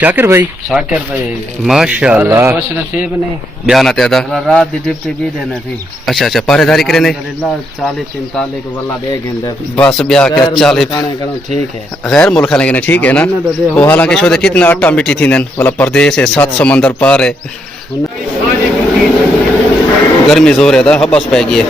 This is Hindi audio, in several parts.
शाकिर भाई माशाअल्लाह बयान आते था रात दी डिप्टी भी देने थी। अच्छा अच्छा पहरेदारी करे ने 40-43 को वल्ला दे गेंदे बस ब्याह क्या 40 ठीक है। गैर मुल्क लेकिन ठीक है ना। वो हालांकि शोदे कितना आटा मिट्टी थी नन वाला परदेश है 7 समंदर पार है। गर्मी जोर है था हबस पै गई है।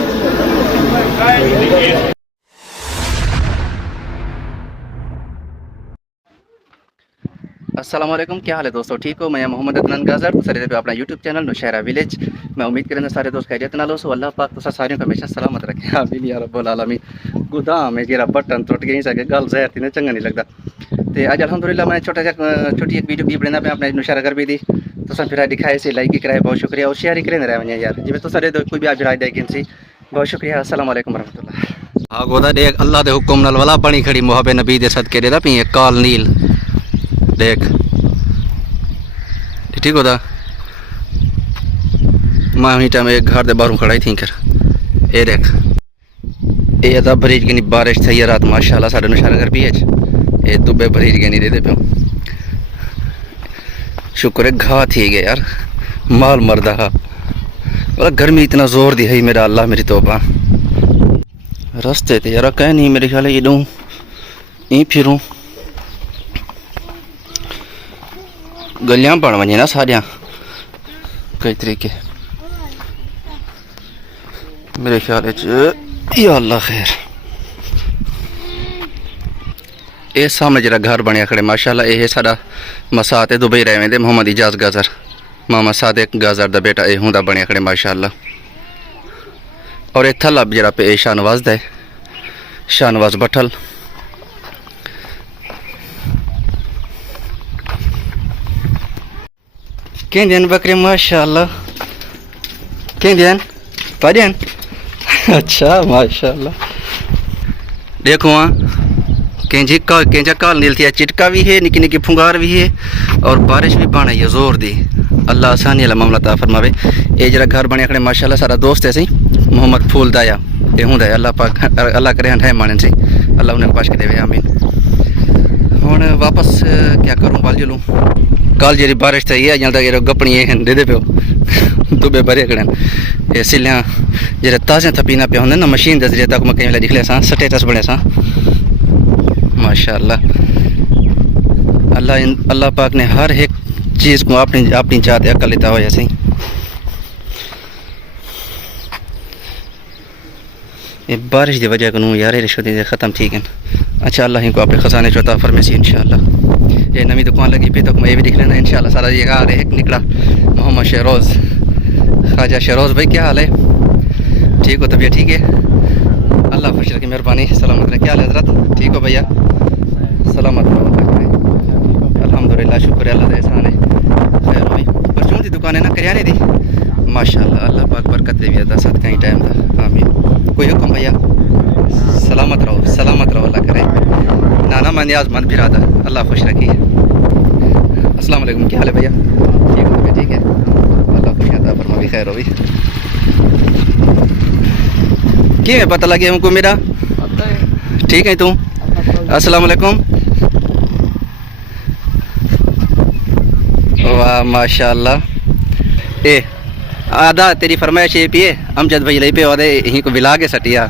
अस्सलाम वालेकुम, क्या हाल है दोस्तों, ठीक हो? मैं मोहम्मद अदनान गाजर सर पे अपना यूट्यूब चैनल नौशहरा विलेज। मैं उम्मीद करें सारे दोस्त खैरियत नाल हो। अल्लाह पाक तो सारियों को हमेशा सलामत रखे आमीन या रब्बुल आलमीन। गोदाम है जेरा बटन टूट गई सके गल जहर थी ना चंगा नहीं लगता। तो आज अल्हम्दुलिल्लाह मैं छोटी एक वीडियो भी बनाना पे अपने नौशहरा कर भी दी तो सब फिर दिखाए से लाइक कराए बहुत शुक्रिया और शेयर ही करें रहे हैं यार जिम्मे तो सारे कोई भी आज राय देखें सी बहुत शुक्रिया। अस्सलाम वालेकुम रहमतुल्लाह। हाँ गोदा देख अल्लाह के हुक्म नाल वाला बनी खड़ी मुहब्बे नबी दे सदके देदा पी काल नील देख ठीक होता। मैं वहीं टाइम एक घर के बाहरों खड़ा ही थी कर ये देख ये तो बरीज की बारिश थी रात माशाल्लाह साढ़े नौशहरा घर भी है ये दुबे बरीज के नहीं दे पे शुक्र है घा थी गए यार माल मरदा मतलब गर्मी इतना जोर दी है मेरा अल्लाह मेरी तौबा। रास्ते थे यार कह नहीं मेरे ख्याल ये दूँ यहीं फिरूँ गलियां बन वजे ना सारिया कई तरीके मेरे ख्याल या अल्लाह खैर। ये सामने जरा घर बनया खड़े माशाल्लाह ये साडा मसात है दुबई रह वेंदे मोहम्मद इजाज गाजर मामा सादिक गाजर दा बेटा ये हुंदा बनया खड़े माशाल्लाह। और ये थला जरा पे शाहनवाज दा शाहनवाज भट्टल केंद्यन बकरे माशाल्लाह केंद्यन पाजन अच्छा माशाल्लाह। देखो हाँ केंजा काल नील थी चिटका भी है निकी निकी फुंगार भी है और बारिश भी बन है जोर दी अल्लाह आसानी वाला मामला ता फरमावे। ये जरा घर बने खड़े माशाल्लाह सारा दोस्त है सी मोहम्मद फूल दाया ये हुंदा है अल्लाह पाक अल्लाह करे हंठाए मानन सी अल्लाह उन्हें पाश के देवे आमीन। हुन वापस क्या करूँ बाल जलूँ कल जी बारिश थी है अजा तक गपनी दे दे पे दुबे भरे खड़े ये सिलियाँ जरा ताज़ा थपीना पे होंगे ना मशीन के जरिए तक मैं कई दिख लिया स्टेटस बने सा माशाल्लाह। अल्लाह पाक ने हर एक चीज़ को अपनी जात अकल लेता हो ऐसे ही। ये बारिश की वजह को यार रिश्वत ख़त्म ठीक है। अच्छा अल्लाह ही को अपने खजाने चौथा फरमेसी इंशाल्लाह। ये नवी दुकान लगी पे तो मैं ये भी दिख लेना इंशाल्लाह सारा ये आ रहे निकला मोहम्मद शहरोज़ ख्वाजा शहरोज़ भाई क्या हाल है, ठीक हो? तबीयत ठीक है? अल्लाह खुश रखे मेहरबानी सलामत रहे। क्या हाल है हज़रत, ठीक हो भैया? सलामत अल्हम्दुलिल्लाह शुक्र है अल्लाह का एहसान है खैर हुई। परचून की दुकान है ना करियाने दी माशाल्लाह अल्लाह पाक बरकत दे भी सद कहीं टाइम था आमीन। कोई हुक्म भैया? सलामत रहो अल्लाह करे नाना मैं न्याज मंद भी रहा था अल्लाह खुश रखी है। अस्सलाम वालेकुम, क्या हाल है भैया, ठीक हो? तबीयत ठीक है? अल्लाह खुश रहता फरमा भी खैर होगी। क्या पता लगे हमको मेरा ठीक है तू? अस्सलाम वालेकुम। वाह माशाल्लाह। ए आधा तेरी फरमाइश ये पिए अमजद भाई ले पे और यहीं को बिला के सटिया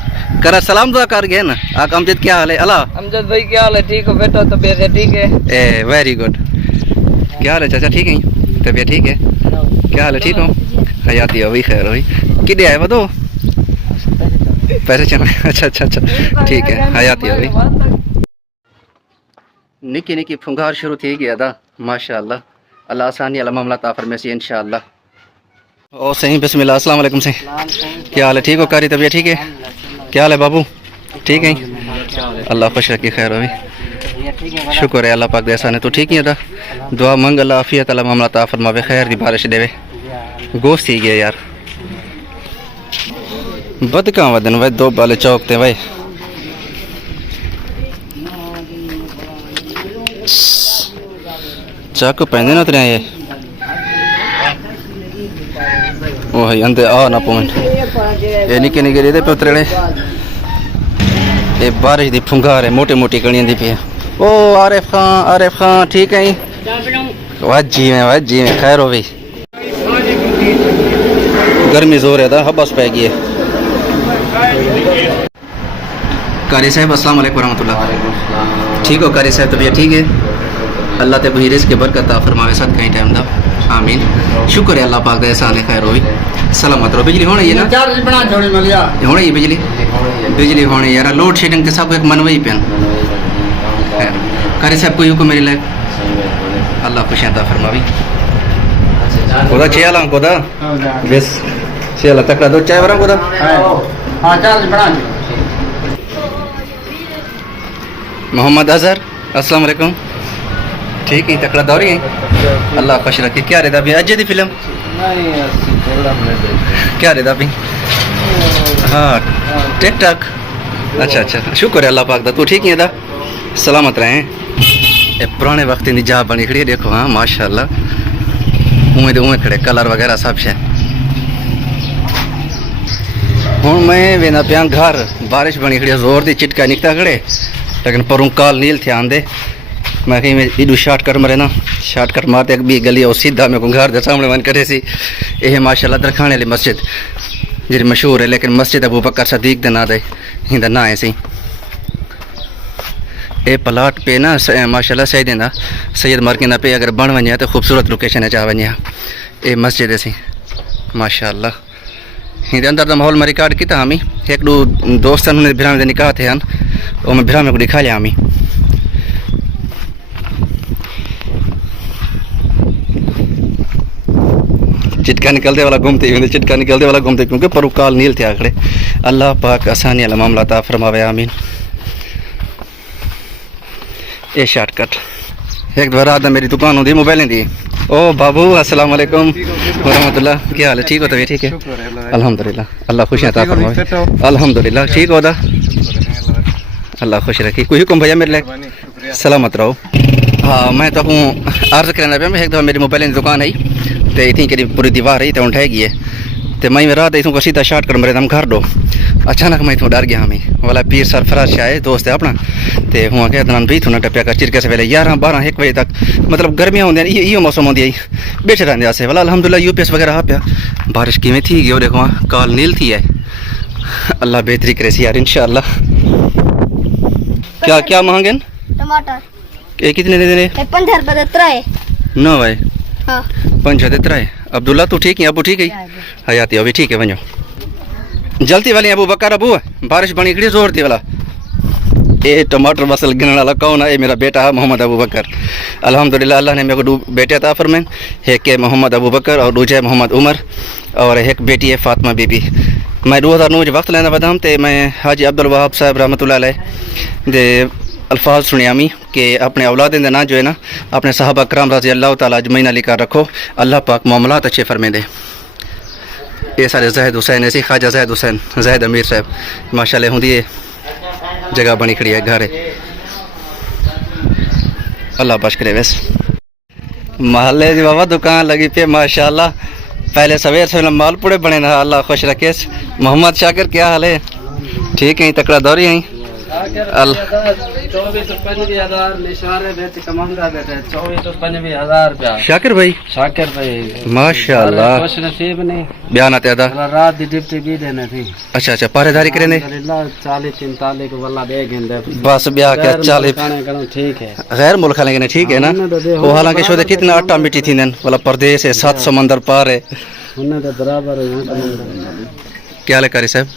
कर सलाम दुआ कर गए ना आक अमजद क्या हाल है? अल्लाह अमजद भाई क्या हाल है, ठीक हो बेटा? तबीयत ठीक है? A very good. क्या हाल है चाचा, ठीक है? तबीयत ठीक है? क्या हाल है, ठीक हो? हयाती हो भी खैर हुई कि आए वो तो पैसे चल अच्छा अच्छा अच्छा ठीक है हयाती हो गई। निकी निकी फुंगार शुरू थी गया था माशाल्लाह अल्लाह आसानी वाला मामला ता फरमासी इंशाल्लाह। ओ सही बिस्मिल्लाह। अस्सलाम वालेकुम सही, क्या हाल है, ठीक हो? कारी तबीयत ठीक है? क्या हाल है बाबू, ठीक है? अल्लाह खुश रखी खैर होगी शुक्र है अल्लाह पाक ऐसा ने तो ठीक ही था। दुआ मंग अल्लाह आफियत वाला मामला ता फरमावे खैर दी बारिश देवे। गोश्त ही गया यार बद कहाँ वदन भाई दो बाले चौक थे भाई चाकू पहने ना तेरे ये ओ है अंदर आ ना पॉइंट ये निके निके दे पे उतरने ये बारिश दी फुंगार है मोटी मोटी कणियां दी पे। ओ आरिफ खान ठीक है? वाजी में खैर हो भाई गर्मी जोर है था हबस पै गई है कारी साहब अस्सलाम वालेकुम रहमतुल्लाह ठीक हो कारी साहब तबीयत ठीक है अल्लाह ते बुही रिज़्क़ की बरकत ता फरमावे सद कहीं टाइम दा आमीन शुक्र है अल्लाह पाक दा एहसान खैर होई सलामत रहो बिजली होनी है ना चार्ज बना छोड़ी मिलिया होनी है बिजली होनी यार लोड शेडिंग ते सब एक मनवई पेन कारी साहब कोई हुक्म मेरे लायक अल्लाह खुशियां ता फरमावी कोदा चेला कोदा बस चेला तकड़ा दो चाय वरा कोदा हां चार्ज बना मोहम्मद अजहर अस्सलाम वालेकुम ठीक है तकड़ा दौरी है अल्लाह खुश रखे क्या रहता भी अजय दी फिल्म क्या रहता भी हाँ टिक टाक अच्छा शुक्र है अल्लाह पाक दा तू ठीक है दा सलामत रहे ये पुराने वक्त की जा बनी खड़ी है देखो हाँ माशाल्लाह उमें खड़े कलर वगैरह सब शे हूँ मैं वेना पिया घर बारिश बनी खड़ी जोर दी चिटका निकता खड़े लेकिन परों काल नील थे आंदे मैं कहीं इडू शॉर्टकट मरे ना शॉर्टकट मारते एक भी गली और सीधा मेरे को घर के सामने मन करे सी यह माशाल्लाह दरखाने वाली मस्जिद जी मशहूर है लेकिन मस्जिद अबू बकर सदीक दे ना दे हिंदा ना है सी ए प्लाट पे ना माशाल्लाह सही देना सैयद मार्किन पे अगर बन वञे तो खूबसूरत लोकेशन है चाह वञे ए मस्जिद है सी माशाल्लाह हिंदे अंदर दा माहौल में रिकॉर्ड किया हमी एक दो दोस्त उन्होंने भिरा में निकाह थे और मैं भिरा में को दिखा लिया हमी चिटका निकलते वाला घूमते क्योंकि पर काल नील थे आखड़े अल्लाह पाक आसानी वाला मामला ता फरमावे आमीन ये शॉर्टकट एक बार रात मेरी दुकान होती मोबाइल दी ओ बाबू अस्सलाम वालेकुम रहमतुल्लाह क्या हाल है ठीक हो तभी ठीक है अल्हम्दुलिल्लाह अल्लाह खुशियां ता फरमावे अल्हम्दुलिल्लाह ठीक हो दा अल्लाह खुश रखी कोई हुक्म भैया मेरे लिए सलामत रहो हाँ मैं तो अर्ज करना पे एक दफ़ा मेरी मोबाइल की दुकान आई तो इतनी करी पूरी दीवार आई तो उठा गई है तो मैं रात इतों को सीधा शॉर्ट कर मेरे दम घर दो अचानक मैं इतों डर गया हमें वाला पीर सरफराज शाह है दोस्त है अपना तो हुआ क्या दौरान भी थोड़ा टप्या कर चिरके से पहले 11-12-1 बजे तक मतलब गर्मियाँ होंगे इो मौसम होंगी आई बैठे रहते आसे वाला अलहमदुलिल्लाह यूपीएस वगैरह आ पाया बारिश किमें थी गई देखो वहाँ काल नील थी है अल्लाह बेहतरी करे यार इंशाअल्लाह क्या क्या मांगे टमाटर ये कितने दे देने 5 रुपए देता है न भाई हाँ 5 देता है अब्दुल्ला तू ठीक है अबू ठीक है हयाती अभी ठीक है वञो जल्दी वाली अबू बकर अबू बारिश बनी खड़ी जोर थी वाला ये टमाटर बसल गिनने वाला कौन है ये मेरा बेटा है मोहम्मद अबू बकर अल्हम्दुलिल्लाह अल्लाह ने मेरे को 2 बेटे अता फरमाए एक है मोहम्मद अबू बकर और दूसरा है मोहम्मद उमर और एक बेटी है फातिमा बीबी मैं 2009 वक्त लेना बदाम तो मैं हाजी अब्दुल वहाब साहब रहमतुल्लाह अलैह दे अल्फाज सुनियामी कि अपने औलाद ना जो है ना अपने साहबा कराम रज़ी अल्लाह ताला अजमईन लिखा रखो अल्लाह पाक मामलात अच्छे फरमे दे ये सारे जैद हुसैन ऐसी ख्वाजा जैद हुसैन जैद अमीर साहब माशाल्लाह होंगी जगह बनी खड़ी है घर अल्लाह बश करे वैस महल्ले की बाबा दुकान लगी पे माशाल्लाह पहले सवेर से मालपुड़े बने ना अल्लाह खुश रखे मोहम्मद शाकिर क्या हाल है ठीक है तकड़ा दौरी है 24-25,000 निशारे बेच कमांदा बेटे 24-25,000 रुपया शाकिर भाई माशाल्लाह खुश नसीब नहीं बयान आते अदा रात दी डिप्टी भी देने थी अच्छा पहरेदारी करे ने 40-45 को वल्ला दे गेंदे बस ब्याह क्या 40 ठीक है गैर मुल्क लेंगे ठीक है ना वो हालांकि शोदे कितना आटा मिट्टी थी नन वाला परदेश है 7 समंदर पार है उन्हें तो बराबर है क्या ले कारी साहब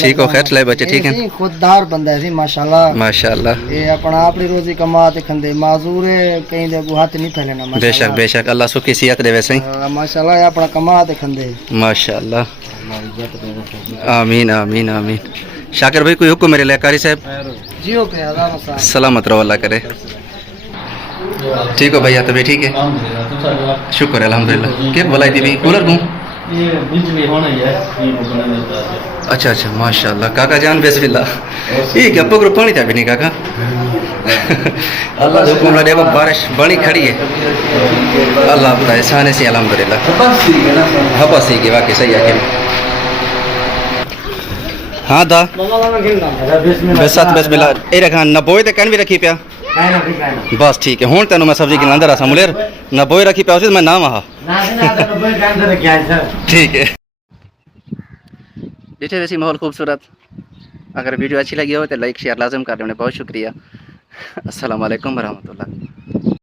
ठीक हो खैर चले बच्चे ठीक है खुददार बंदा है माशाल्लाह माशाल्लाह ये अपना अपनी रोजी कमा ते खंदे माजूर है कहीं दे हाथ नहीं फैलेना बेशक अल्लाह सुखी सेहत दे वैसे माशाल्लाह ये अपना कमा ते खंदे माशाल्लाह आमीन आमीन आमीन शाकिर भाई कोई हुक्म मेरे लिए कारी साहब जियो पे हजारों साल सलामत रहो अल्लाह करे ठीक हो भैया तभी ठीक है शुक्र है अल्हम्दुलिल्लाह क्या बुलाई थी भाई कूलर दूँ ये बिजली होना है अच्छा माशाल्लाह काका जान बिस्मिल्लाह ये क्या पकड़ो पानी था भी नहीं काका अल्लाह हुक्म ला देखो बारिश बड़ी खड़ी है अल्लाह अपना एहसान से अल्हम्दुलिल्लाह हबस की वाकई सही है हाँ दा बेसत बिस्मिल्लाह ए रखा नबोए ते कन भी रखी पिया कहना भी कहना बस ठीक है। हुण तेनों मैं सब्जी के अंदर आसा मुलेर ना बोई रखी पे मैं ना वहाँ ना ना तो बोल के अंदर क्या है सर। ठीक है। ॾिठे वैसी माहौल खूबसूरत। अगर वीडियो अच्छी लगी हो तो लाइक शेयर लाजम कर देने। बहुत शुक्रिया। अस्सलाम वालेकुम वरहमतुल्लाह।